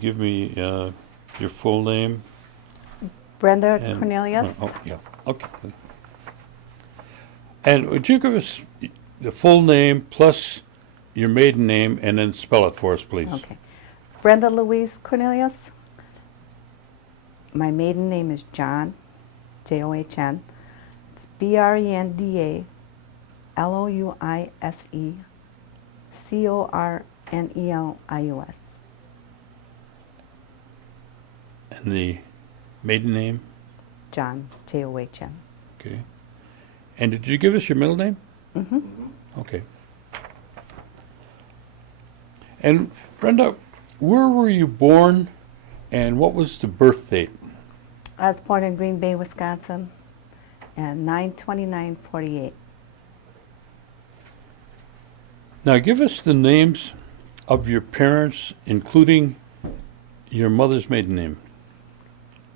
give me your full name? Brenda And- Cornelius. Oh, yeah, okay. And would you give us the full name plus your maiden name and then spell it for us, please? Okay. Brenda Louise Cornelius. My maiden name is John, John. It's BrendaLouise Cornelius. And the maiden name? John, John. Okay. And did you give us your middle name? Mm-hmm. Okay. And Brenda, where were you born and what was the birth date? I was born in Green Bay, Wisconsin, and 9/29/48. Now give us the names of your parents, including your mother's maiden name.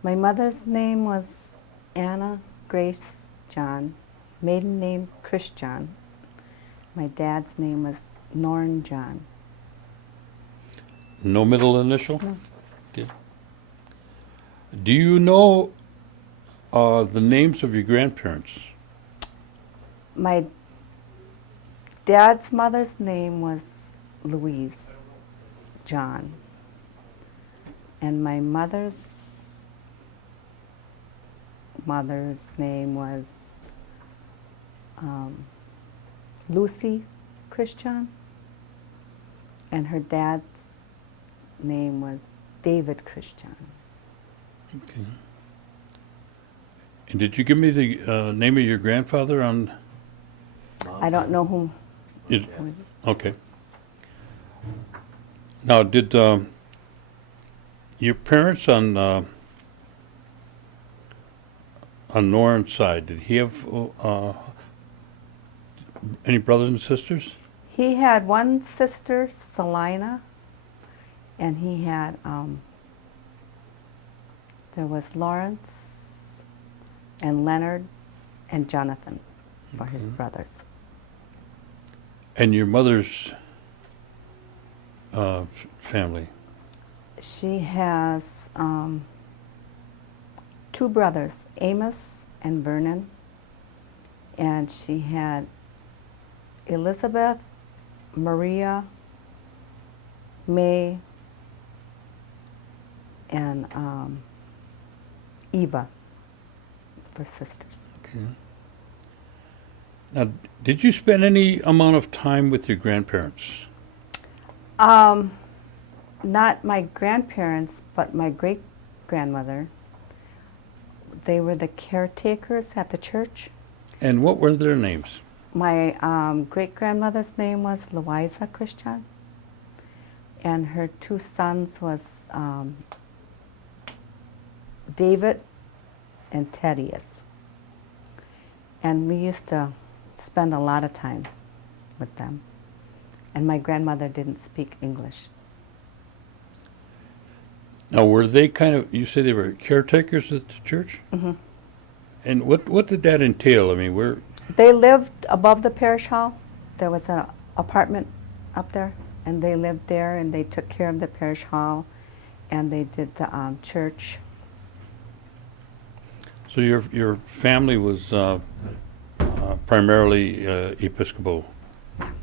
My mother's name was Anna Grace John, maiden name Christian. My dad's name was Norn John. No middle initial? No. Okay. Do you know the names of your grandparents? My dad's mother's name was Louise John, and my mother's name was Lucy Christian, and her dad's name was David Christian. Okay. And did you give me the name of your grandfather on I don't know whom. it? Okay. Now, did your parents on Norrin's side, did he have any brothers and sisters? He had one sister, Selina, and he had, there was Lawrence and Leonard and Jonathan for his brothers. And your mother's family? She has two brothers, Amos and Vernon, and she had Elizabeth, Maria, May, and Eva for sisters. Okay. Now, did you spend any amount of time with your grandparents? Not my grandparents, but my great-grandmother. They were the caretakers at the church. And what were their names? My great-grandmother's name was Louise Christian, and her two sons was David and Thaddeus. And we used to spend a lot of time with them. And my grandmother didn't speak English. Now, were they kind of, you say they were caretakers at the church? Mm-hmm. And what did that entail? I mean, where? They lived above the parish hall. There was an apartment up there, and they lived there, and they took care of the parish hall, and they did the church. So your family was primarily Episcopal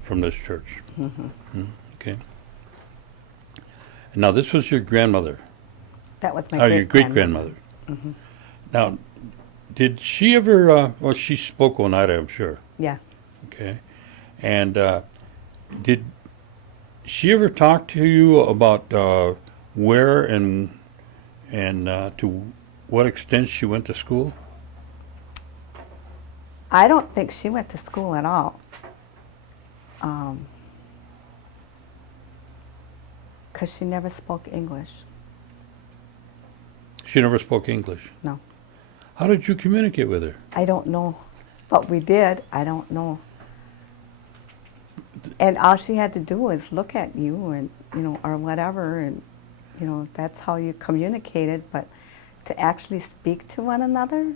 from this church? Mm-hmm. Okay. And now this was your grandmother? That was my your great-grandmother. Mm-hmm. Now, did she ever, well, she spoke Oneida, I'm sure. Yeah. Okay. And did she ever talk to you about where and to what extent she went to school? I don't think she went to school at all. 'Cause she never spoke English. She never spoke English? No. How did you communicate with her? I don't know. But we did. I don't know. And all she had to do was look at you and, or whatever, and, that's how you communicated. But to actually speak to one another,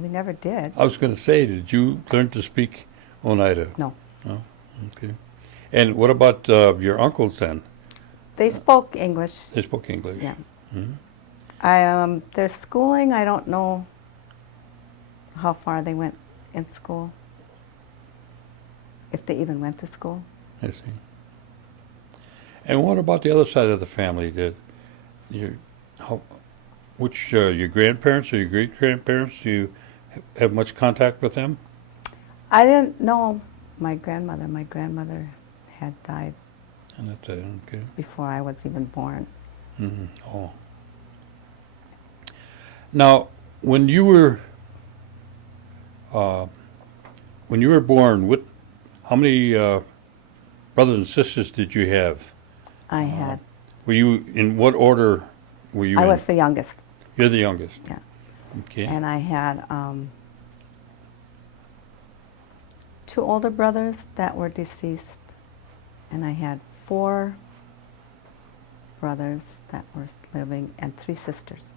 we never did. I was going to say, did you learn to speak Oneida? No. Oh, okay. And what about your uncles then? They spoke English. They spoke English. Yeah. Mhm. Their schooling, I don't know how far they went in school, if they even went to school. I see. And what about the other side of the family? Did your how, which your grandparents or your great grandparents? Do you have much contact with them? I didn't know my grandmother. My grandmother had died And that's okay. before I was even born. Mm-hmm. Oh. Now, when you were born, how many brothers and sisters did you have? I had. Were you in what order were you I in? was the youngest. You're the youngest. Yeah. Okay. And I had 2 older brothers that were deceased, and I had 4 brothers that were living and 3 sisters.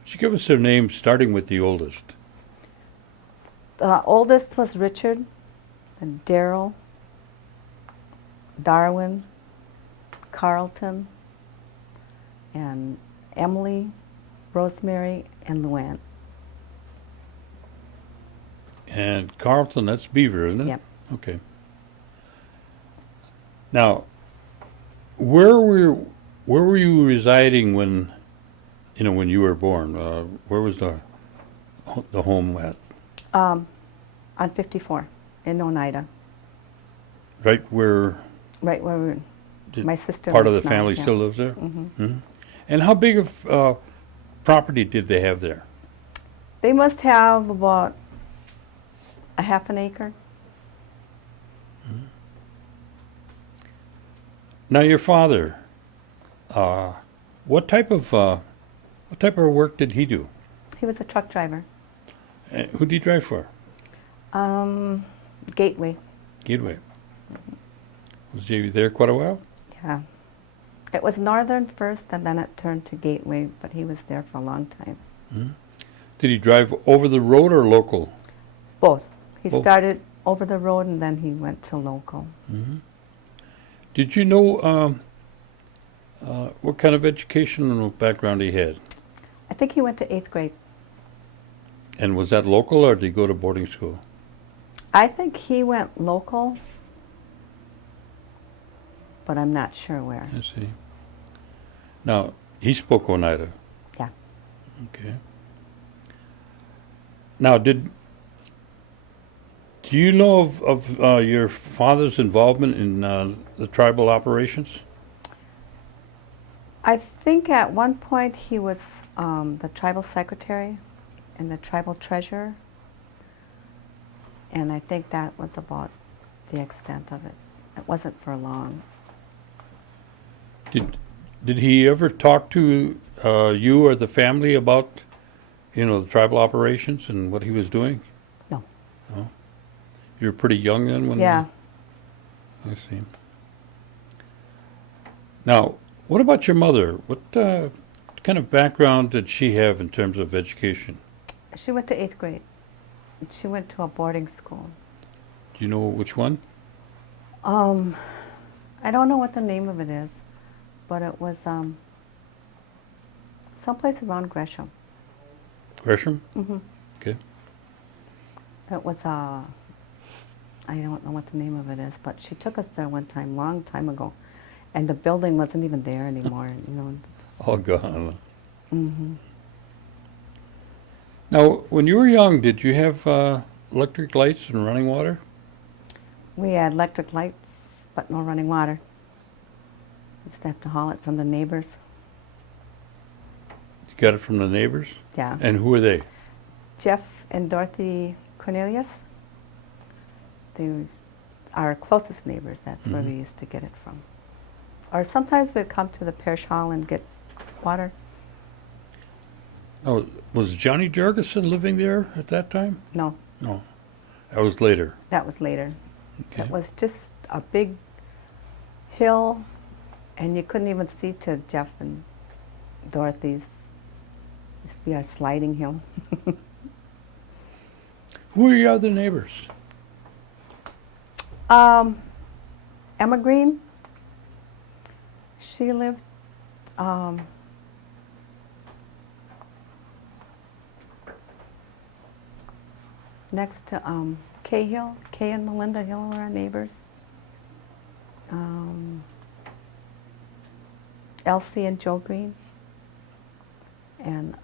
Would you give us their names, starting with the oldest? The oldest was Richard, and Daryl, Darwin, Carlton, and Emily, Rosemary, and Luann. And Carlton, that's Beaver, isn't it? Yep. Okay. Now, where were you residing when you were born? Where was the home at? On 54 in Oneida, Right where right where my sister part of the lives now, family yeah. still lives there? Mhm. And how big of property did they have there? They must have about a half an acre. Now, your father, what type of work did he do? He was a truck driver. Who did he drive for? Gateway, Gateway. Was he there quite a while? yeah. It was Northern first, and then it turned to Gateway, but he was there for a long time. Did he drive over the road or local? Both. He Both. started over the road, and then he went to local. Did you know what kind of educational background he had? I think he went to 8th grade. And was that local or did he go to boarding school? I think he went local, but I'm not sure where. I see. Now, he spoke Oneida. Yeah. Okay. Now, do you know of your father's involvement in the tribal operations? I think at one point he was the tribal secretary and the tribal treasurer, and I think that was about the extent of it. It wasn't for long. Did he ever talk to you or the family about, the tribal operations and what he was doing? No. No? You were pretty young then when... Yeah. I see. Now, what about your mother? What kind of background did she have in terms of education? She went to 8th grade. She went to a boarding school. Do you know which one? I don't know what the name of it is, but it was someplace around Gresham. Gresham? Mm-hmm. Okay. It was I don't know what the name of it is, but she took us there one time, long time ago, and the building wasn't even there anymore. All gone. Mm-hmm. Now, when you were young, did you have electric lights and running water? We had electric lights, but no running water. Used to have to haul it from the neighbors. You got it from the neighbors? Yeah. And who were they? Jeff and Dorothy Cornelius. They was our closest neighbors. That's where we used to get it from. Or sometimes we'd come to the parish hall and get water. Oh, was Johnny Jorgensen living there at that time? No, No, that was later. that was later. Okay. It was just a big hill, and you couldn't even see to Jeff and Dorothy's. It used to be a sliding hill. Who were your other neighbors? Emma Green. She lived next to Kay Hill. Kay and Melinda Hill were our neighbors. Elsie and Joe Green. And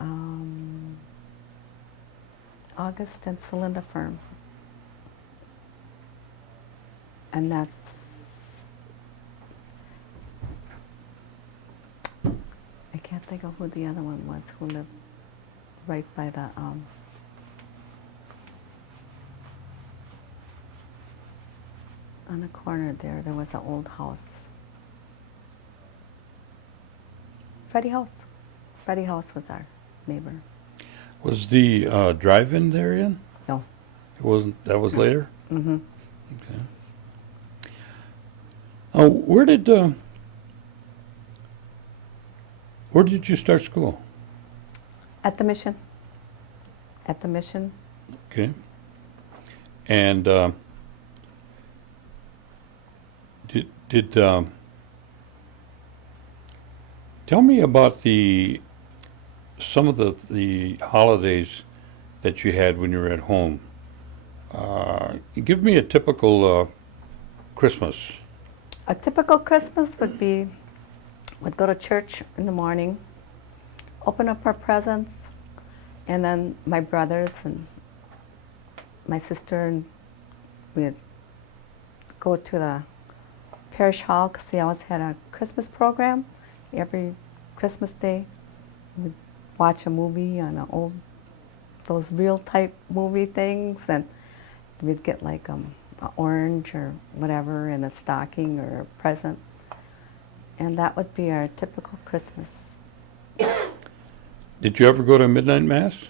August and Celinda Firm. And that's, I can't think of who the other one was who lived right by the, on the corner there was an old house. Freddie House. Freddie House was our neighbor. Was the drive-in there in? No. It wasn't. That was later. Mm-hmm. Okay. Oh, where did you start school? At the mission. At the mission. Okay. And did tell me about some of the holidays that you had when you were at home. Give me a typical Christmas. A typical Christmas would be, we'd go to church in the morning, open up our presents, and then my brothers and my sister, and we'd go to the parish hall because they always had a Christmas program. Every Christmas Day, we'd watch a movie on those real type movie things, and we'd get like an orange or whatever in a stocking or a present. And that would be our typical Christmas. Did you ever go to midnight mass?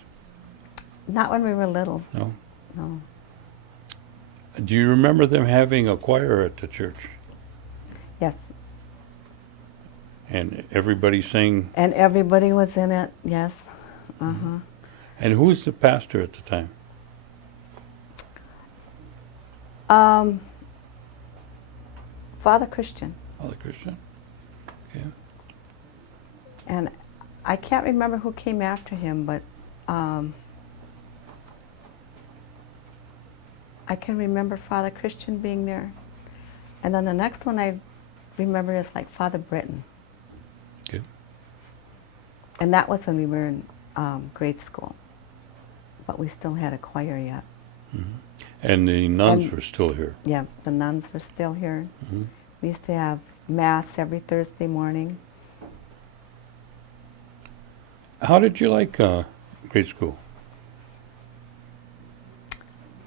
Not when we were little. No. No. Do you remember them having a choir at the church? Yes. And everybody sang? And everybody was in it, yes. Uh-huh. And who was the pastor at the time? Father Christian. Father Christian? Okay. And I can't remember who came after him, but I can remember Father Christian being there. And then the next one I remember is like Father Britton. Okay. And that was when we were in grade school. But we still had a choir yet. Mm-hmm. And the nuns And- were still here. Yeah, the nuns were still here. Mm-hmm. We used to have Mass every Thursday morning. How did you like grade school?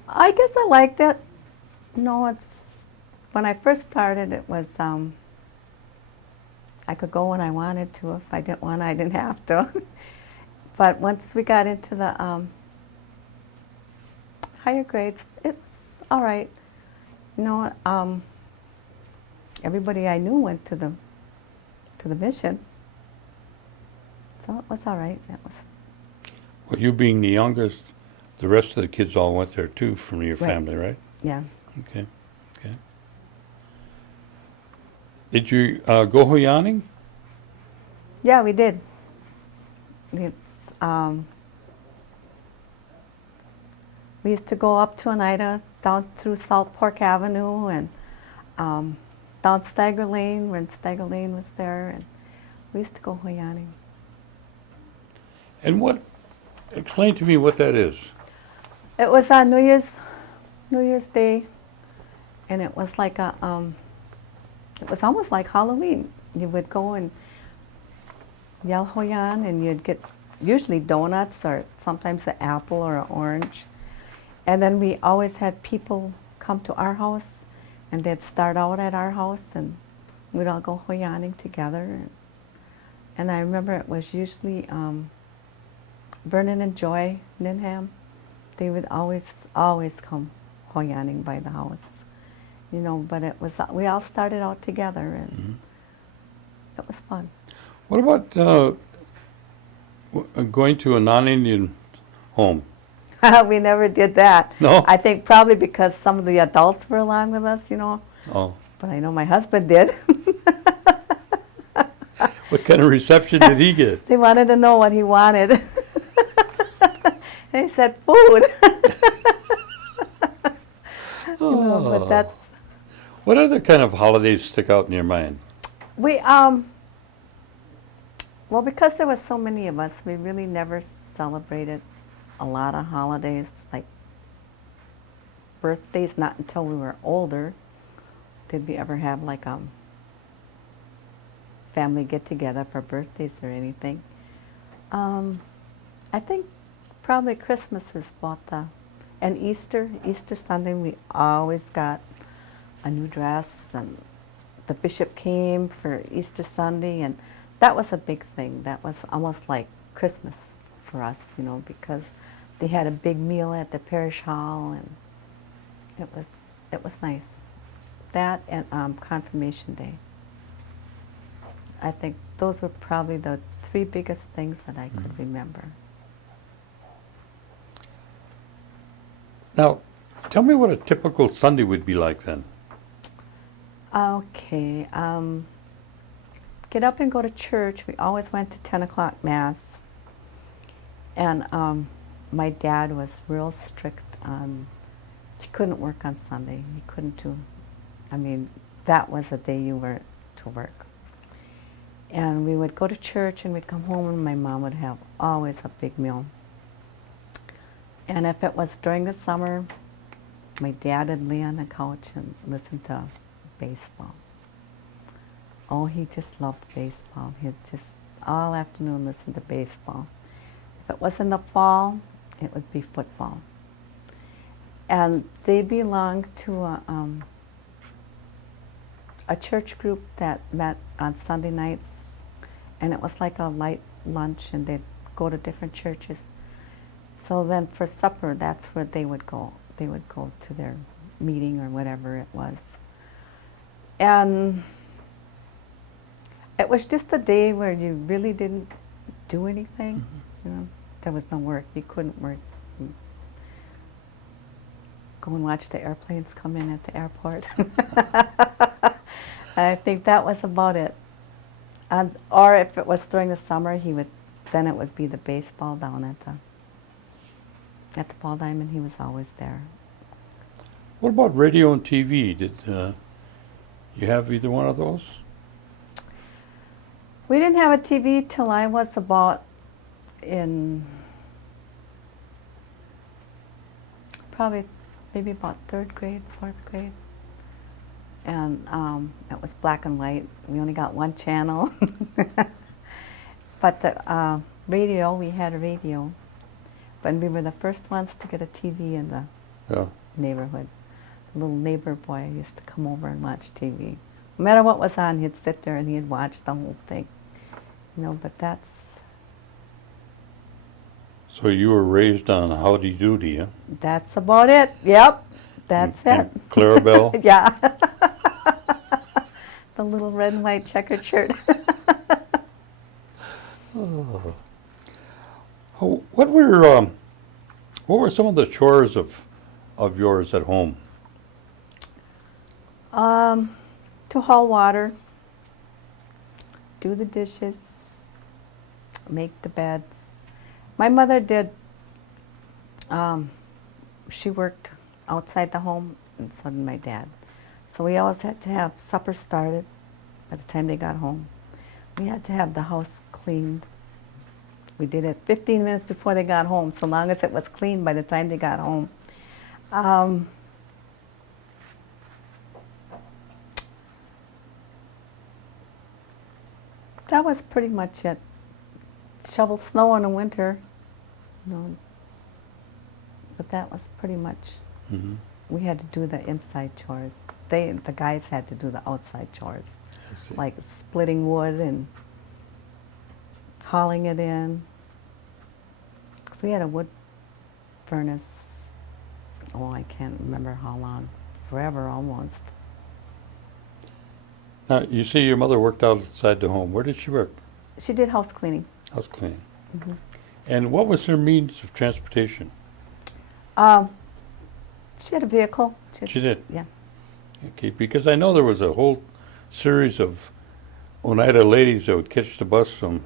I guess I liked it. No, when I first started, it was, I could go when I wanted to. If I didn't want, I didn't have to. But once we got into the higher grades, it was all right. You know, everybody I knew went to the mission, so it was all right. It was. Well, you being the youngest, the rest of the kids all went there too from your Right. family, right? Yeah. Okay. Okay. Did you go Hoyaning? Yeah, we did. It's, we used to go up to Oneida, down through Salt Pork Avenue, and down Stagger Lane, when Stagger Lane was there, and we used to go Hoyaning. And explain to me what that is. It was on New Year's Day, and it was like it was almost like Halloween. You would go and yell Hoyan, and you'd get usually donuts or sometimes an apple or an orange. And then we always had people come to our house, and they'd start out at our house, and we'd all go Hoyaning together. And I remember it was usually Vernon and Joy Ninham. They would always come Hoyaning by the house, you know. But it was we all started out together, and it was fun. What about going to a non-Indian home? We never did that. No? I think probably because some of the adults were along with us, you know. Oh. But I know my husband did. What kind of reception did he get? They wanted to know what he wanted. They said food. But that's What other kind of holidays stick out in your mind? we well, because there was so many of us, we really never celebrated a lot of holidays, like birthdays. Not until we were older did we ever have like family get together for birthdays or anything. I think probably Christmas is about and Easter Sunday we always got a new dress, and the bishop came for Easter Sunday, and that was a big thing. That was almost like Christmas for us, because they had a big meal at the parish hall, and it was nice. That and Confirmation Day. I think those were probably the three biggest things that I could remember. Now, tell me what a typical Sunday would be like then. Okay. Get up and go to church. We always went to 10 o'clock Mass. And my dad was real strict on, you couldn't work on Sunday. You couldn't do, that was the day you were to work. And we would go to church and we'd come home and my mom would have always a big meal. And if it was during the summer, my dad would lay on the couch and listen to baseball. Oh, he just loved baseball. He'd just all afternoon listen to baseball. If it was in the fall, it would be football. And they belonged to a church group that met on Sunday nights, and it was like a light lunch, and they'd go to different churches. So then for supper, that's where they would go. They would go to their meeting or whatever it was. And it was just a day where you really didn't do anything. There was no work. You couldn't work. Go and watch the airplanes come in at the airport. I think that was about it. Or if it was during the summer, then it would be the baseball down at the Ball Diamond. He was always there. What about radio and TV? Did you have either one of those? We didn't have a TV till I was about maybe about third grade, fourth grade. And it was black and white. We only got one channel. But the radio, we had a radio. But we were the first ones to get a TV in the neighborhood. The little neighbor boy used to come over and watch TV. No matter what was on, he'd sit there and he'd watch the whole thing. But that's... So you were raised on Howdy Doody, huh? That's about it. Yep, that's it. Clarabelle? Yeah. The little red and white checkered shirt. Oh. What were some of the chores of yours at home? To haul water, do the dishes, make the beds. My mother did, she worked outside the home, and so did my dad. So we always had to have supper started by the time they got home. We had to have the house cleaned. We did it 15 minutes before they got home, so long as it was clean by the time they got home. That was pretty much it. Shovel snow in the winter, but that was pretty much. We had to do the inside chores. The guys had to do the outside chores, like splitting wood and hauling it in. Because we had a wood furnace, I can't remember how long, forever almost. Now, you say your mother worked outside the home. Where did she work? She did house cleaning. House cleaning. And what was her means of transportation? She had a vehicle. She did? Yeah. Okay, because I know there was a whole series of Oneida ladies that would catch the bus from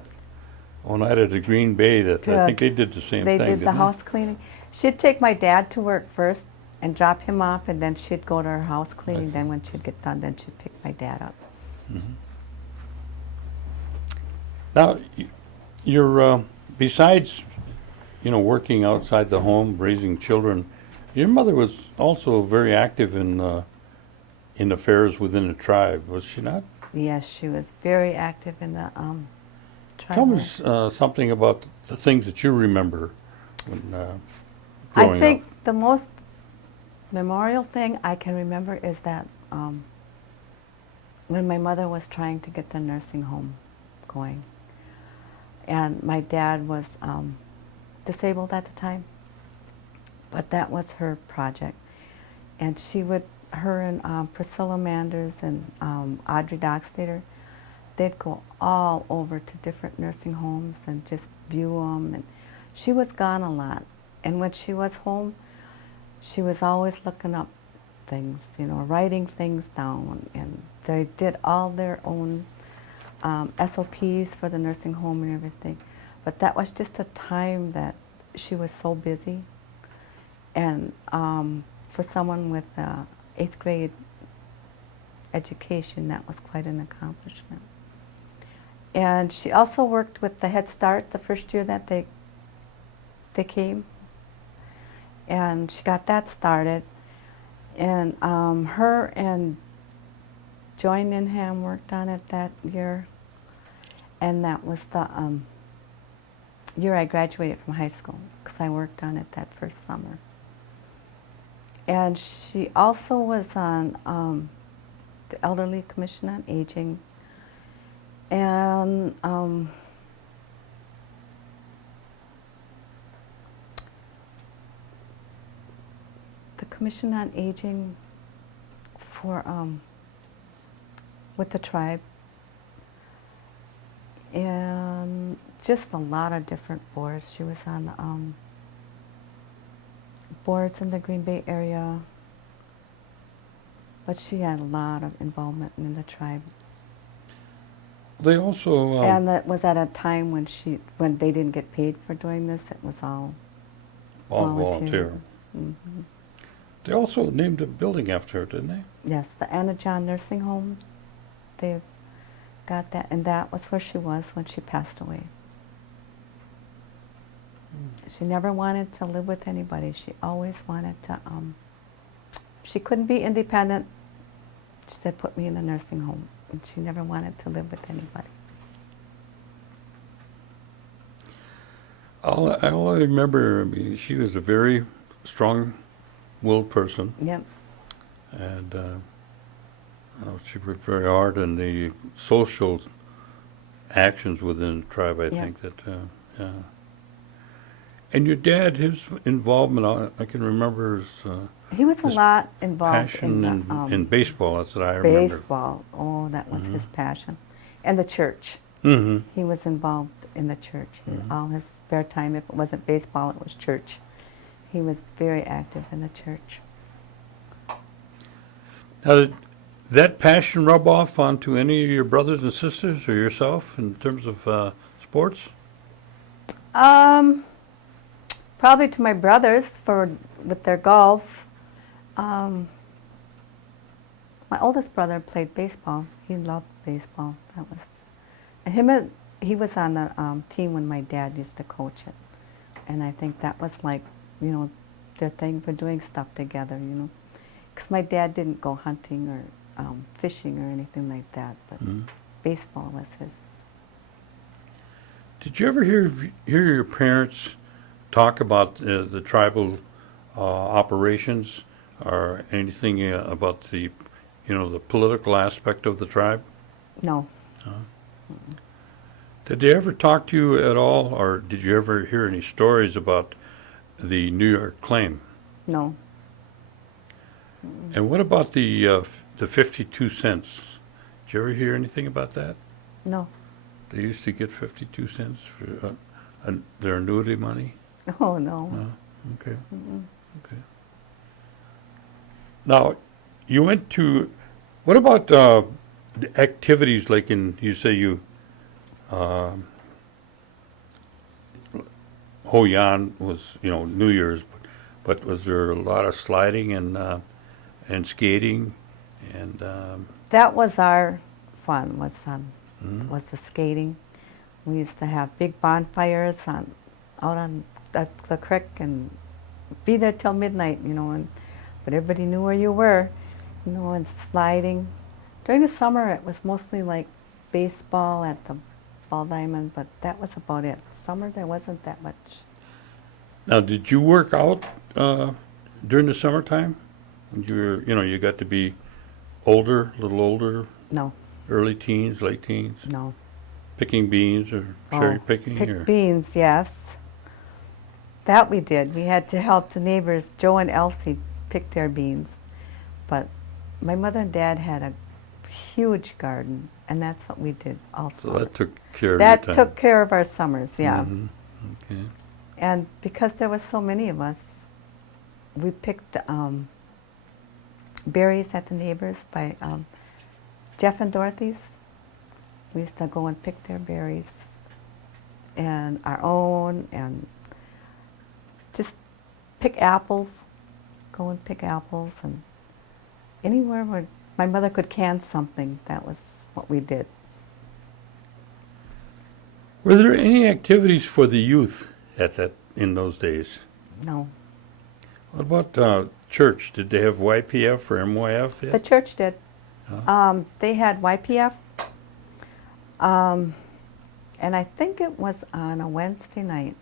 Oneida to Green Bay. That I think they did the same They thing. did the didn't house cleaning. She'd take my dad to work first and drop him off, and then she'd go to her house cleaning. see. Then when she'd get done, then she'd pick my dad up. Now, you're besides, working outside the home, raising children. Your mother was also very active in affairs within the tribe, was she not? Yes, she was very active in the tribe. Tell us something about the things that you remember when I growing think up. the most memorial thing I can remember is that when my mother was trying to get the nursing home going, and my dad was disabled at the time, but that was her project. And her and Priscilla Manders and Audrey Dockstader, they'd go all over to different nursing homes and just view them. And she was gone a lot. And when she was home, she was always looking up things, writing things down. And they did all their own SOPs for the nursing home and everything. But that was just a time that she was so busy. And for someone with 8th grade education, that was quite an accomplishment. And she also worked with the Head Start the first year that they came. And she got that started. And her and Joy Ninham worked on it that year. And that was the year I graduated from high school, because I worked on it that first summer. And she also was on the Elderly Commission on Aging. And the Commission on Aging for with the tribe. And just a lot of different boards. She was on boards in the Green Bay area, but she had a lot of involvement in the tribe. They also And that was at a time when they didn't get paid for doing this. It was all volunteer. Mm-hmm. They also named a building after her, didn't they? Yes, the Anna John Nursing Home. They've got that, and that was where she was when she passed away. She never wanted to live with anybody. She always wanted to, she couldn't be independent. She said, put me in a nursing home. And she never wanted to live with anybody. All I remember, she was a very strong-willed person. Yep. And she worked very hard in the social actions within the tribe, I think that, yeah. And your dad, his involvement, I can remember he was a lot involved passion in baseball, that's what I remember. Baseball, oh, that was his passion. And the church. Mm-hmm. He was involved in the church. All his spare time, if it wasn't baseball, it was church. He was very active in the church. Now, did that passion rub off onto any of your brothers and sisters or yourself in terms of sports? Probably to my brothers with their golf. My oldest brother played baseball. He loved baseball. That was, and he was on the team when my dad used to coach it, and I think that was like, their thing for doing stuff together. Because my dad didn't go hunting or fishing or anything like that, but baseball was his. Did you ever hear your parents talk about the tribal operations or anything about the political aspect of the tribe? No. Did they ever talk to you at all, or did you ever hear any stories about the New York claim? No. And what about the 52 cents? Did you ever hear anything about that? No. They used to get 52 cents for their annuity money? Oh, no. No? Okay. Okay. Now, you went to, what about the activities like you say you, Ho Yan was, New Year's, but was there a lot of sliding and skating and, That was our fun, mhm. was the skating. We used to have big bonfires out on the creek and be there till midnight, but everybody knew where you were, and sliding. During the summer, it was mostly like baseball at the Ball Diamond, but that was about it. Summer, there wasn't that much. Now, did you work out during the summertime? When you got to be older, a little older, No, early teens, late teens, no. picking beans or cherry picking? Pick Or? beans, yes. That we did. We had to help the neighbors. Joe and Elsie pick their beans. But my mother and dad had a huge garden, and that's what we did also. So that took care of That your time. took care of our summers, yeah. Mhm. Okay. And because there were so many of us, we picked berries at the neighbors by Jeff and Dorothy's. We used to go and pick their berries and our own, and just pick apples, go and pick apples, and anywhere where my mother could can something, that was what we did. Were there any activities for the youth in those days? No. What about church? Did they have YPF or MYF yet? The church did. Huh? They had YPF, and I think it was on a Wednesday night.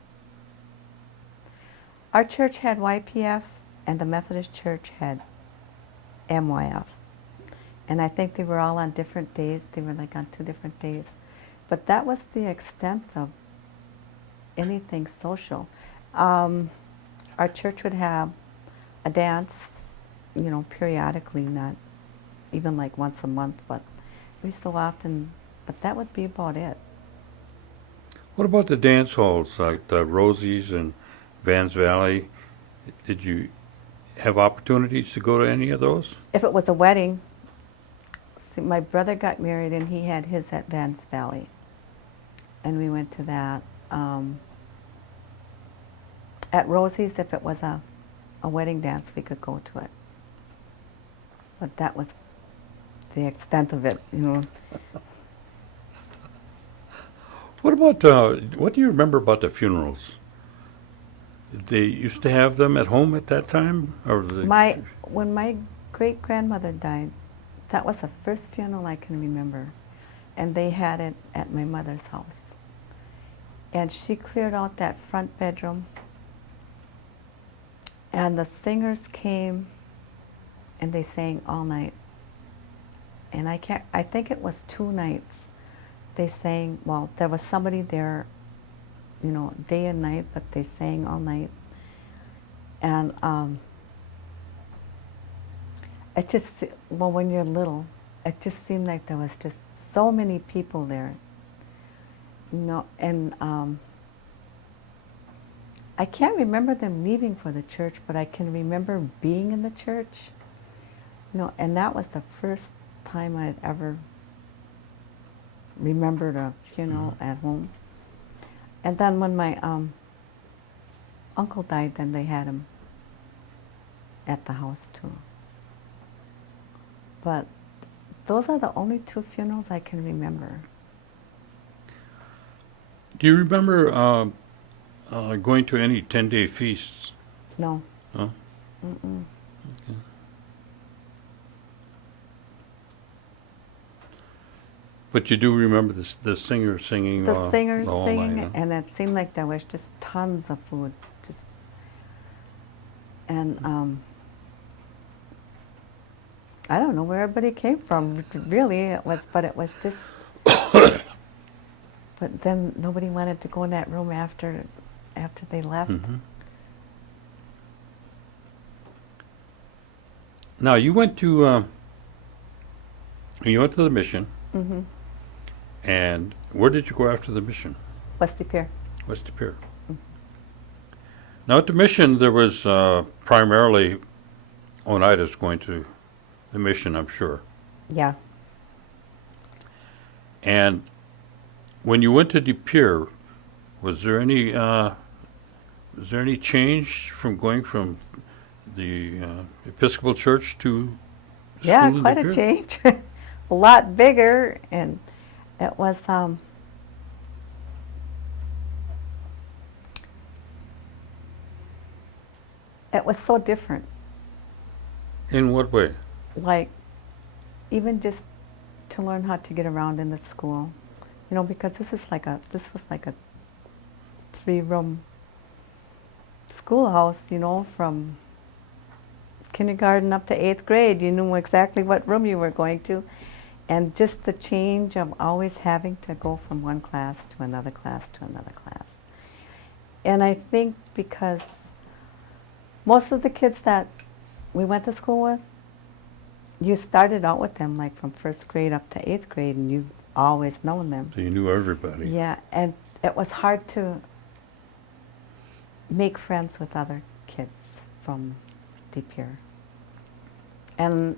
Our church had YPF, and the Methodist Church had MYF. And I think they were all on different days. They were like on 2 different days. But that was the extent of anything social. Our church would have a dance, periodically, not even like once a month, but every so often. But that would be about it. What about the dance halls like the Rosie's and Vans Valley? Did you have opportunities to go to any of those? If it was a wedding, see, my brother got married and he had his at Vance Valley. And we went to that. At Rosie's, if it was a wedding dance, we could go to it. But that was the extent of it, What about, what do you remember about the funerals? Did they used to have them at home at that time? When my great-grandmother died, that was the first funeral I can remember. And they had it at my mother's house. And she cleared out that front bedroom. And the singers came and they sang all night. And I think it was 2 nights. They sang, well, there was somebody there, day and night, but they sang all night. And it just, well, when you're little, it just seemed like there was just so many people there. And I can't remember them leaving for the church, but I can remember being in the church. And that was the first time I'd ever remembered a funeral at home. And then when my uncle died, then they had him at the house too. But those are the only 2 funerals I can remember. Do you remember going to any 10-day feasts? No. Huh? Mm-mm. Okay. But you do remember the singer singing? The singers all singing, night, huh? and it seemed like there was just tons of food. And I don't know where everybody came from. Really, but it was just. But then nobody wanted to go in that room after they left. Mm-hmm. Now you went to the mission, Mm-hmm. and where did you go after the mission? Westy Pier. West Pier. Now at the mission there was primarily Oneidas going to the mission, I'm sure. Yeah. And when you went to De Pere, was there any change from going from the Episcopal Church to Yeah, school in quite De a Pere? change. A lot bigger, and it was so different. In what way? Like, even just to learn how to get around in the school, because this was like a 3-room schoolhouse, from kindergarten up to 8th grade. You knew exactly what room you were going to. And just the change of always having to go from one class to another class to another class. And I think because most of the kids that we went to school with, you started out with them like from 1st grade up to 8th grade, and you've always known them. So you knew everybody. Yeah, and it was hard to make friends with other kids from De Pere. And,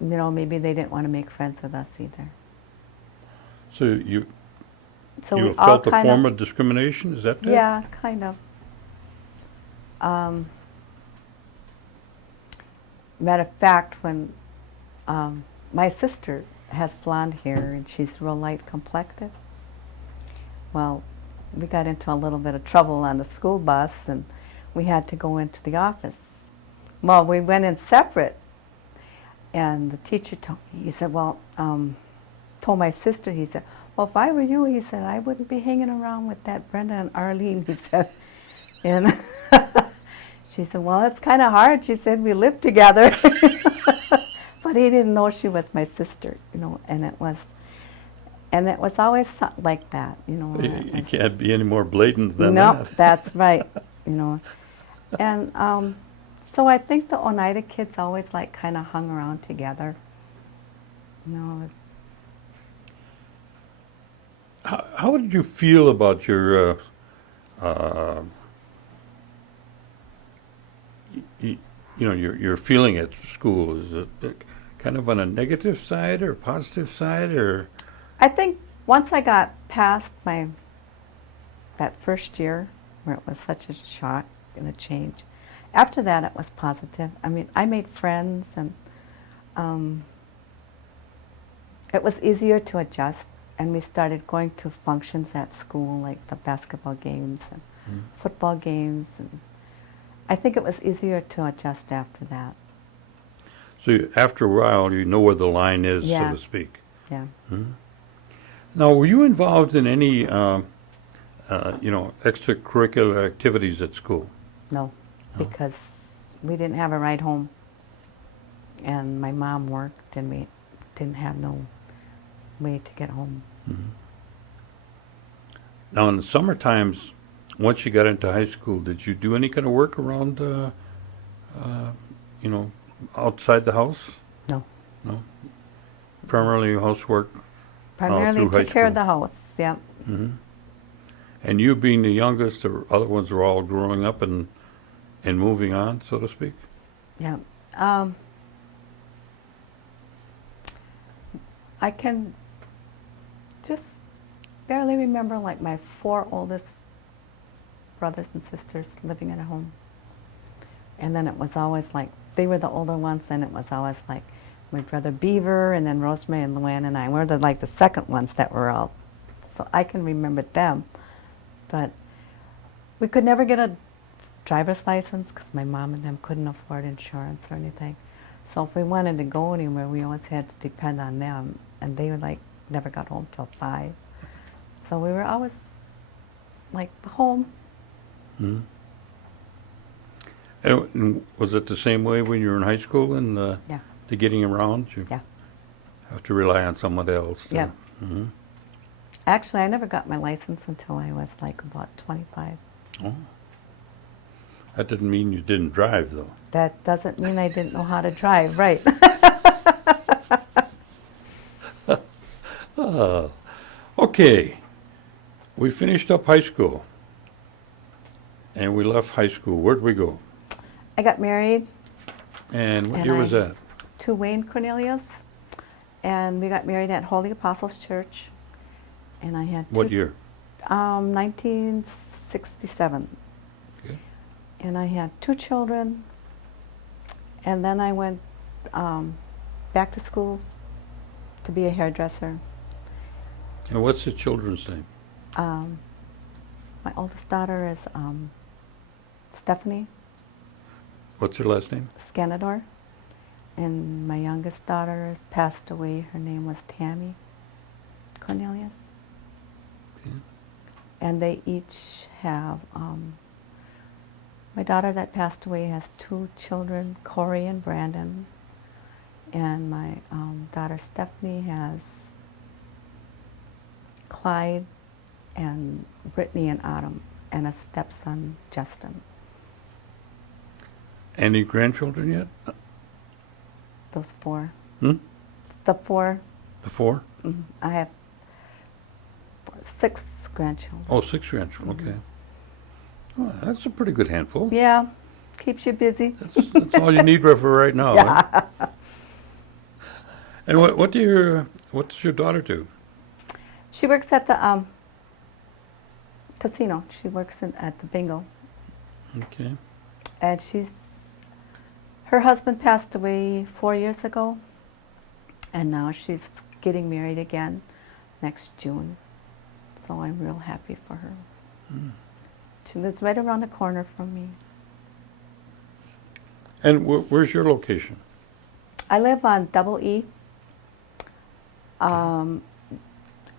maybe they didn't want to make friends with us either. So you So we all felt a kind form of, of discrimination? Is that it? yeah, kind of. Matter of fact, when my sister has blonde hair and she's real light complected, well, we got into a little bit of trouble on the school bus, and we had to go into the office. Well, we went in separate, and the teacher told me, he said, told my sister, he said, well, if I were you, he said, I wouldn't be hanging around with that Brenda and Arlene, he said. And she said, well, it's kind of hard. She said, we live together. But he didn't know she was my sister, and it was always like that, You can't be any more blatant than Nope, that. that's right, And so I think the Oneida kids always kind of hung around together. How did you feel about your your feeling at school? Is it kind of on a negative side or positive side, or? I think once I got past that first year, where it was such a shock and a change, after that it was positive. I mean, I made friends, and it was easier to adjust, and we started going to functions at school, like the basketball games and football games, and I think it was easier to adjust after that. So after a while, you know where the line is, Yeah. so to speak. Yeah. Now, were you involved in any, extracurricular activities at school? No, because we didn't have a ride home, and my mom worked, and we didn't have no way to get home. Now, in the summer times, once you got into high school, did you do any kind of work around, outside the house? No. No? Primarily housework? Primarily through high took care of school. the house, yeah. And you being the youngest, the other ones were all growing up and moving on, so to speak? Yeah. I can just barely remember my 4 oldest brothers and sisters living at home. And then it was always they were the older ones, and it was always my brother Beaver, and then Rosemary and Luann and I. We're the second ones that were out. So I can remember them. But we could never get a driver's license because my mom and them couldn't afford insurance or anything. So if we wanted to go anywhere, we always had to depend on them, and they never got home till 5. So we were always home. And was it the same way when you were in high school and Yeah. the getting around? You Yeah. have to rely on someone else. Yeah. Actually, I never got my license until I was about 25. Oh. That didn't mean you didn't drive, though. That doesn't mean I didn't know how to drive, right? Okay. We finished up high school. And we left high school. Where'd we go? I got married And what And year was that? to Wayne Cornelius, And we got married at Holy Apostles Church. And I had What year? 1967. Okay. And I had 2 children. And then I went back to school to be a hairdresser. And what's the children's name? My oldest daughter is Stephanie What's her last name? Scanador. And my youngest daughter has passed away. Her name was Tammy Cornelius. Okay. And they each have, my daughter that passed away has 2 children, Corey and Brandon. And my daughter Stephanie has Clyde and Brittany and Autumn, and a stepson, Justin. Any grandchildren yet? Those 4. Hmm? The 4. The 4? I have 6 grandchildren. Oh, 6 grandchildren, okay. Well, that's a pretty good handful. Yeah, keeps you busy. That's all you need for right now. Huh? And what does your daughter do? She works at the casino. She works at the bingo. Okay. And her husband passed away 4 years ago, and now she's getting married again next June. So I'm real happy for her. She lives right around the corner from me. And where's your location? I live on Double E.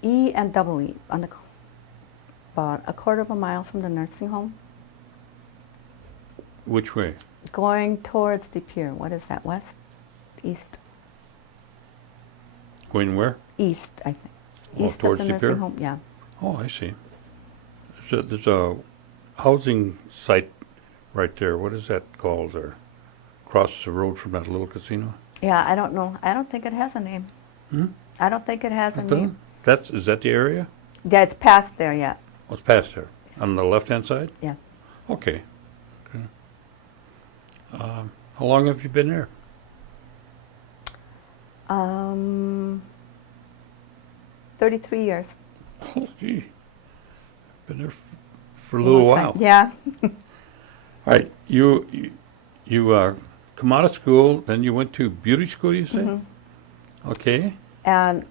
E and Double E, about a quarter of a mile from the nursing home. Which way? Going towards De Pere. What is that, west? East. Going where? East, I think. Oh, East of towards the De nursing Pere? home, yeah. Oh, I see. There's a housing site right there. What is that called there? Across the road from that little casino? Yeah, I don't know. I don't think it has a name. Hmm? I don't think it has a It name. doesn't? Is that the area? Yeah, it's past there yet. Oh, it's past there. On the left-hand side? Yeah. Okay. Okay. How long have you been there? 33 years. Oh, gee. Been there for a little Long time. while. Yeah. All right. You come out of school, then you went to beauty school, you say? Mm-hmm. Okay. And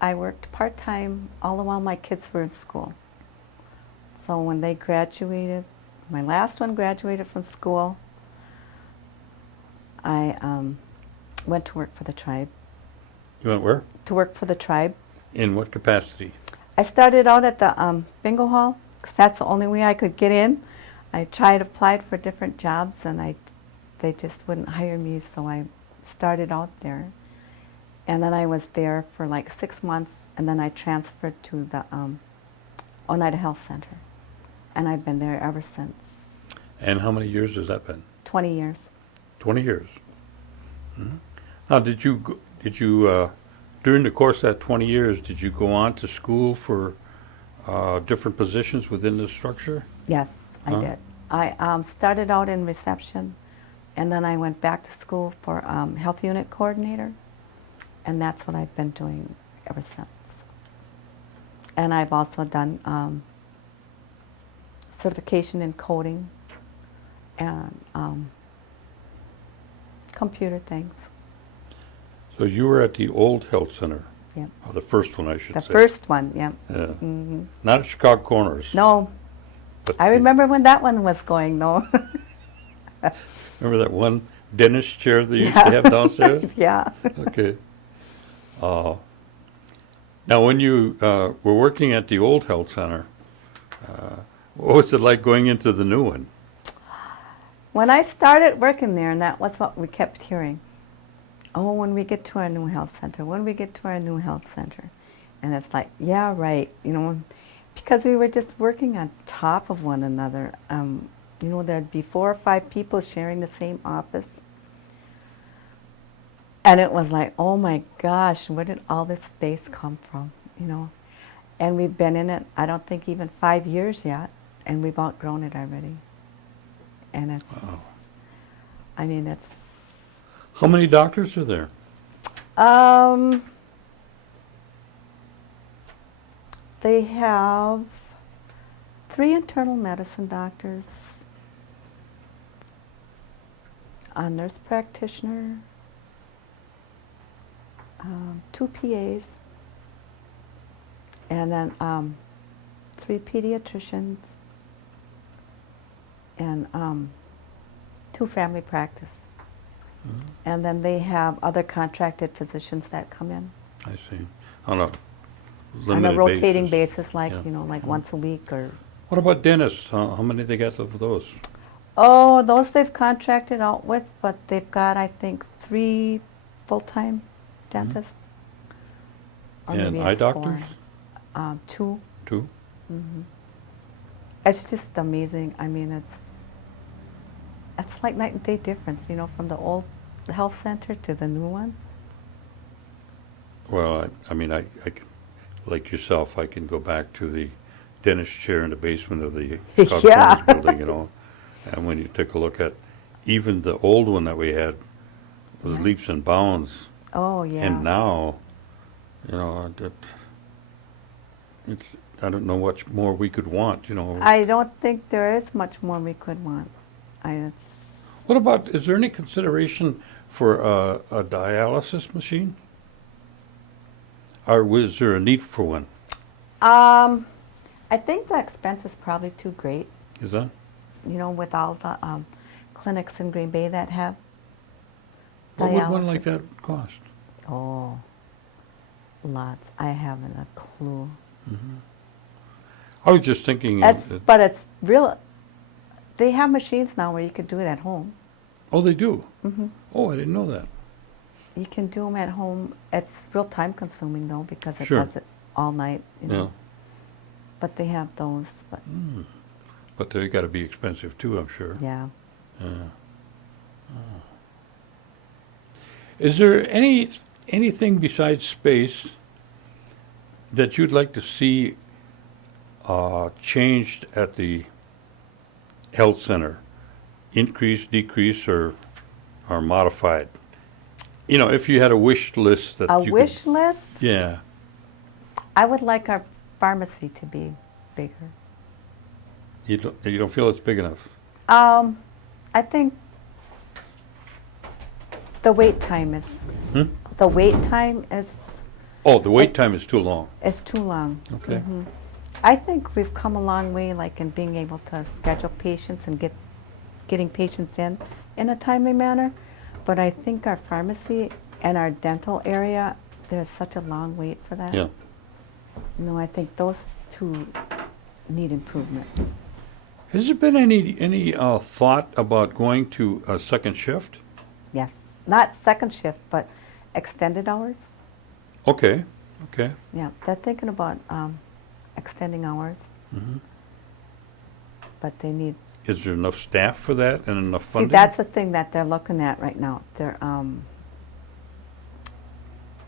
I worked part-time all the while my kids were in school. So when they graduated, my last one graduated from school, I went to work for the tribe. You went where? To work for the tribe. In what capacity? I started out at the bingo hall, because that's the only way I could get in. I applied for different jobs, and they just wouldn't hire me, so I started out there. And then I was there for like 6 months, and then I transferred to the Oneida Health Center. And I've been there ever since. And how many years has that been? 20 years. 20 years. Mhm. Now, did you during the course of that 20 years, did you go on to school for different positions within the structure? Yes, I Huh? did. I started out in reception, and then I went back to school for health unit coordinator, and that's what I've been doing ever since. And I've also done certification in coding and computer things. So you were at the old health center, Yep. or the first one, I should The say. first one, yeah. Yeah. Hmm. Not at Chicago Corners. No, but I the- remember when that one was going, though. Remember that one dentist chair they used to have downstairs? Yeah. Okay. Now, when you were working at the old health center, what was it like going into the new one? When I started working there, and that was what we kept hearing, oh, when we get to our new health center, when we get to our new health center. And it's like, yeah, right, because we were just working on top of one another. There'd be 4 or 5 people sharing the same office. And it was like, oh my gosh, where did all this space come from, And we've been in it, I don't think even 5 years yet, and we've outgrown it already. And it's, Wow. it's How many doctors are there? Um, they have 3 internal medicine doctors, a nurse practitioner, 2 PAs, and then 3 pediatricians, and 2 family practice. And then they have other contracted physicians that come in I see. On a on limited a rotating basis. basis, like, Yeah. like once a week or. What about dentists? How many they got of those? Oh, those they've contracted out with, but they've got, I think, 3 full-time dentists. Or And maybe eye it's 4. doctors? 2. 2? It's just amazing. I mean, it's like night and day difference, from the old health center to the new one. Well, I mean, I can, like yourself, I can go back to the dentist chair in the basement of the Scott Yeah. Corners building, And when you take a look at even the old one that we had was Yeah. leaps and bounds. Oh, yeah. And now, I don't know what more we could want, I don't think there is much more we could want. What about, is there any consideration for a dialysis machine? Or was there a need for one? I think the expense is probably too great, Is that? with all the clinics in Green Bay that have What would one dialysis. like that cost? Oh, lots. I haven't a clue. I was just thinking. But it's real. They have machines now where you could do it at home. Oh, they do? Hmm. Oh, I didn't know that. You can do them at home. It's real time consuming though because it Sure. does it all night. Yeah. But they have those. But But they got to be expensive too, I'm sure. yeah. Yeah. Oh. Is there anything besides space that you'd like to see changed at the health center? Increase, decrease, or modified? If you had a wish list that A you wish list? Yeah. I would like our pharmacy to be bigger. You don't feel it's big enough? I think the wait time is the wait time Oh, the wait time is too long. is too long. Okay. I think we've come a long way, like in being able to schedule patients and getting patients in a timely manner. But I think our pharmacy and our dental area, there's such a long wait for that. Yeah. I think those 2 need improvements. Has there been any thought about going to a second shift? Yes, not second shift, but extended hours. Okay. Yeah, they're thinking about extending hours, but they need. Is there enough staff for that and enough funding? See, that's the thing that they're looking at right now. They're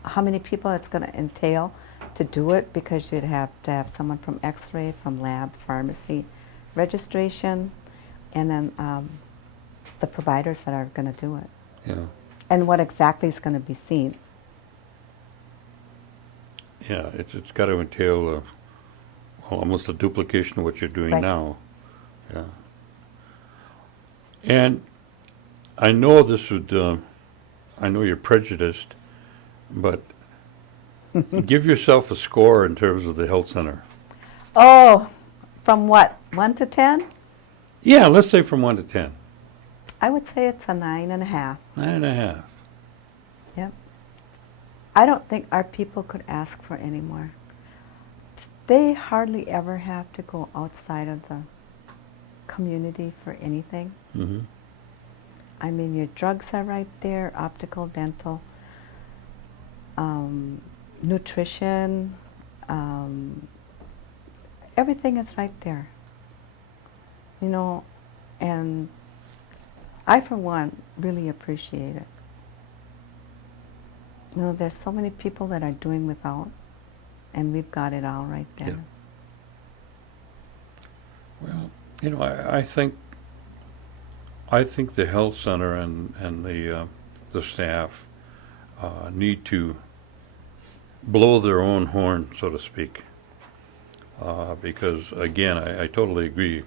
how many people it's going to entail to do it, because you'd have to have someone from X-ray, from lab, pharmacy, registration, and then the providers that are going to do it, Yeah. and what exactly is going to be seen. Yeah, it's got to entail almost a duplication of what you're doing Right. now. Yeah. And I know this would, I know you're prejudiced, but give yourself a score in terms of the health center. Oh, from what, 1 to 10? Yeah, let's say from 1 to 10. I would say it's a 9.5. 9.5. Yep. I don't think our people could ask for any more. They hardly ever have to go outside of the community for anything. Mm-hmm. I mean, your drugs are right there, optical, dental, nutrition, everything is right there. And I, for one, really appreciate it. There's so many people that are doing without, and we've got it all right there. Yeah. Well, I think the health center and the staff need to blow their own horn, so to speak. Because again, I totally agree.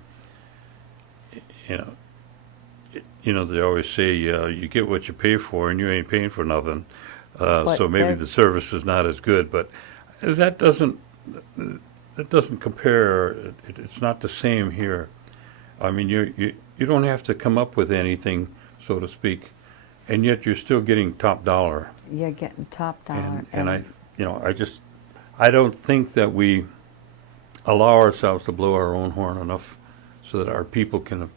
You know, they always say you get what you pay for, and you ain't paying for nothing. So maybe the service is not as good, but that doesn't compare. It's not the same here. I mean, you don't have to come up with anything, so to speak, and yet you're still getting top dollar. You're getting top dollar. And I don't think that we allow ourselves to blow our own horn enough so that our people can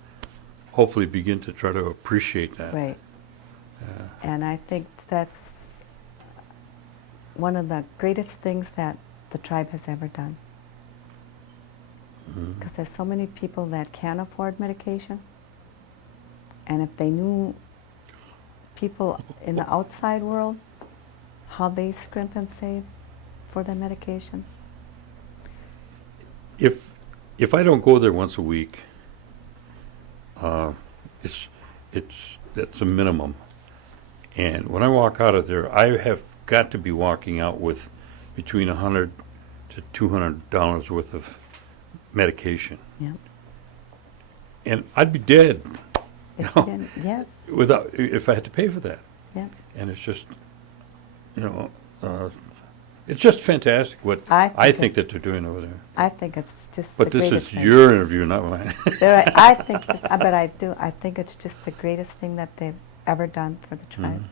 hopefully begin to try to appreciate that. Right. And I think that's one of the greatest things that the tribe has ever done. Because there's so many people that can't afford medication. And if they knew people in the outside world, how they scrimp and save for their medications. If I don't go there once a week, that's a minimum. And when I walk out of there, I have got to be walking out with between $100 to $200 worth of medication. Yeah. And I'd be dead. Yes. If I had to pay for that. Yeah. And it's just, it's just fantastic what I think that they're doing over there. I think it's just But the this greatest is thing. your interview, not mine. I think it's just the greatest thing that they've ever done for the tribe.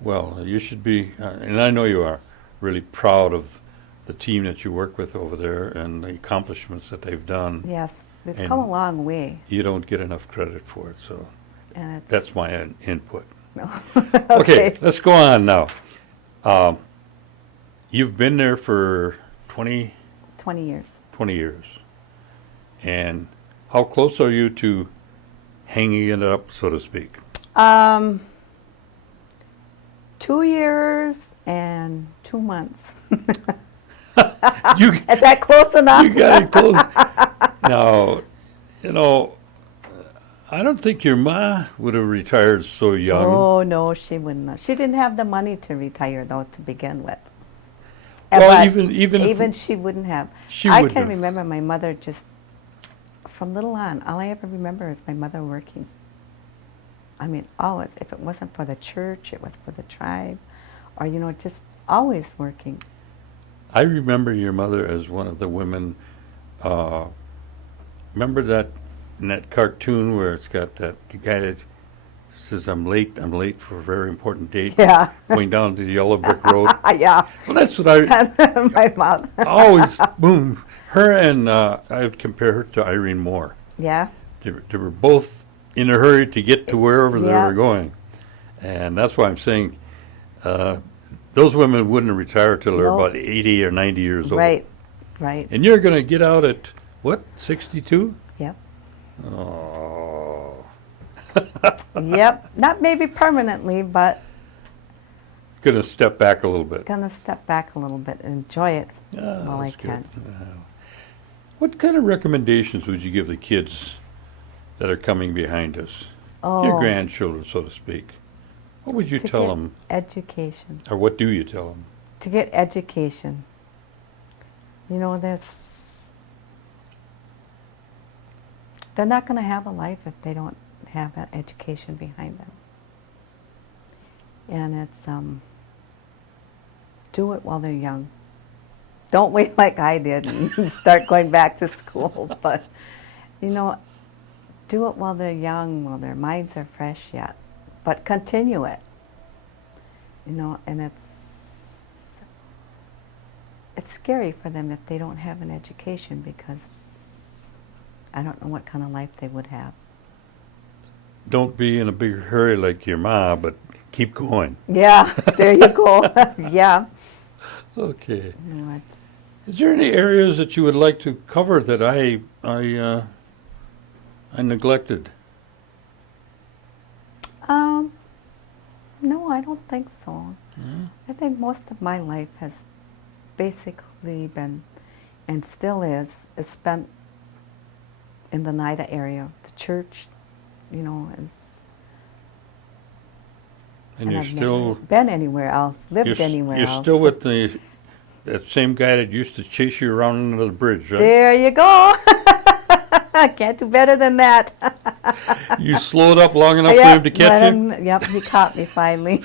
Well, you should be, and I know you are, really proud of the team that you work with over there and the accomplishments that they've done. Yes, we've And come a long way. You don't get enough credit for it, so And it's, that's my input. No. Okay, let's go on now. You've been there for 20 years. years. And how close are you to hanging it up, so to speak? 2 years and 2 months. You, Is that close enough? you got it close. Now, I don't think your ma would have retired so young. Oh, no, she wouldn't have. She didn't have the money to retire, though, to begin with. Well, But even if she wouldn't have. she I wouldn't can have. remember my mother just, from little on, all I ever remember is my mother working. I mean, always. If it wasn't for the church, it was for the tribe, or, just always working. I remember your mother as one of the women. Remember that in that cartoon where it's got that guy that says, I'm late for a very important date. Yeah. Going down to the yellow brick road. Yeah. Well, that's what I My mom. always, boom. Her and I would compare her to Irene Moore. Yeah. They were both in a hurry to get to wherever they Yeah. were going. And that's why I'm saying those women wouldn't retire till they're No. about 80 or 90 years old. Right. And you're going to get out at, what, 62? Yep. Oh. Yep. Not maybe permanently, but Going to step back a little bit. gonna step back a little bit and enjoy it Ah, while I that's good. can. What kind of recommendations would you give the kids that are coming behind us? Your Oh, grandchildren, so to speak. What would you to tell get them, education. or what do you tell them? To get education. They're not going to have a life if they don't have an education behind them. And it's, do it while they're young. Don't wait like I did and start going back to school. But, do it while they're young, while their minds are fresh yet. But continue it. And it's scary for them if they don't have an education, because I don't know what kind of life they would have. Don't be in a big hurry like your ma, but keep going. Yeah, there you go. Yeah. Okay. It's, Is there any areas that you would like to cover that I neglected? no, I don't think so. Yeah. I think most of my life has basically been, and still is spent in the Oneida area. The church, is And you're I've still never been anywhere else, lived anywhere you're else. still with that same guy that used to chase you around under the bridge, right? There you go. Can't do better than that. You slowed up long enough for him to catch you? Yep, he caught me finally.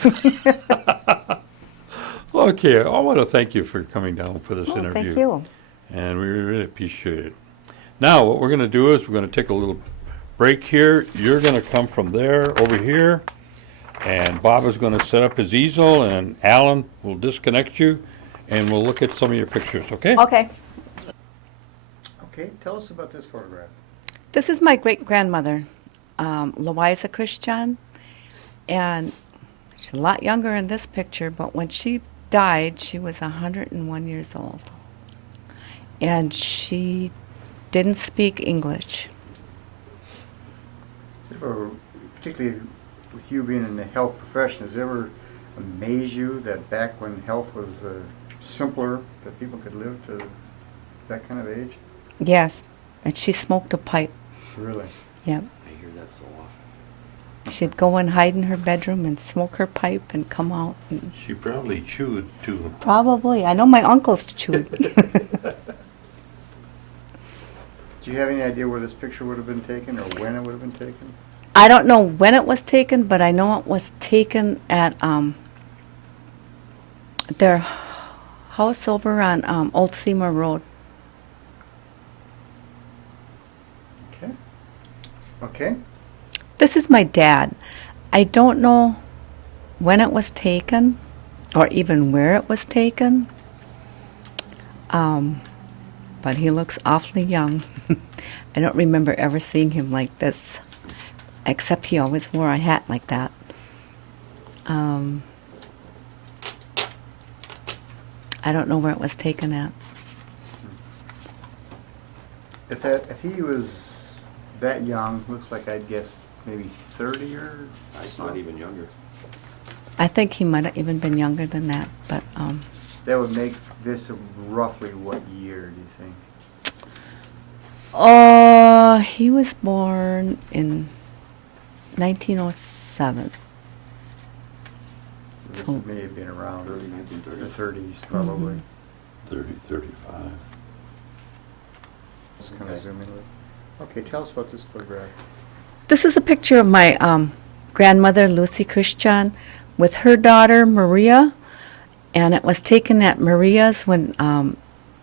Okay, I want to thank you for coming down for this interview. Thank you. And we really appreciate it. Now, what we're going to do is we're going to take a little break here. You're going to come from there over here, and Bob is going to set up his easel, and Alan will disconnect you, and we'll look at some of your pictures, okay? Okay. Okay, tell us about this photograph. This is my great-grandmother, Louise Christian, and she's a lot younger in this picture, but when she died, she was 101 years old. And she didn't speak English. Has it ever, particularly with you being in the health profession, has it ever amazed you that back when health was simpler, that people could live to that kind of age? Yes, and she smoked a pipe. Really? Yep. I hear that so often. She'd go and hide in her bedroom and smoke her pipe and come out. And She probably chewed, too. probably. I know my uncles chewed. Do you have any idea where this picture would have been taken or when it would have been taken? I don't know when it was taken, but I know it was taken at their house over on Old Seymour Road. Okay. Okay. This is my dad. I don't know when it was taken or even where it was taken, but he looks awfully young. I don't remember ever seeing him like this, except he always wore a hat like that. I don't know where it was taken at. If he was that young, looks like I'd guess maybe 30 or It's not even younger. I think he might have even been younger than that, but that would make this roughly what year, do you think? he was born in 1907. This So- may have been around Early the 1930s. 30s, probably. 30, 35. Just kind of zoom in a little. Okay, tell us about this photograph. This is a picture of my grandmother, Lucy Christian, with her daughter, Maria, and it was taken at Maria's when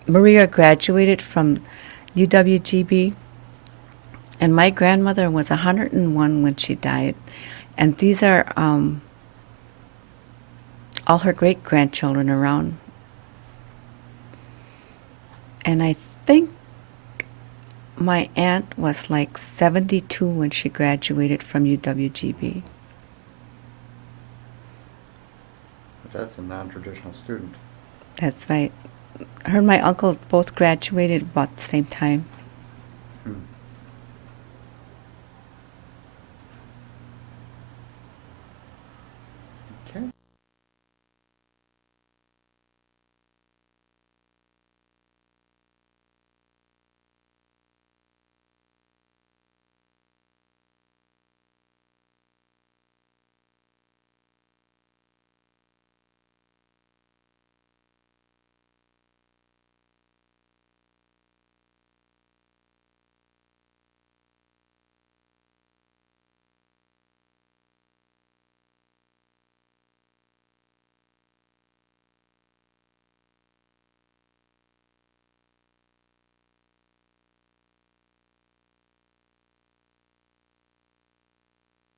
Maria graduated from UWGB, and my grandmother was 101 when she died, and these are all her great-grandchildren around. And I think my aunt was like 72 when she graduated from UWGB. That's a non-traditional student. That's right. Her and my uncle both graduated about the same time.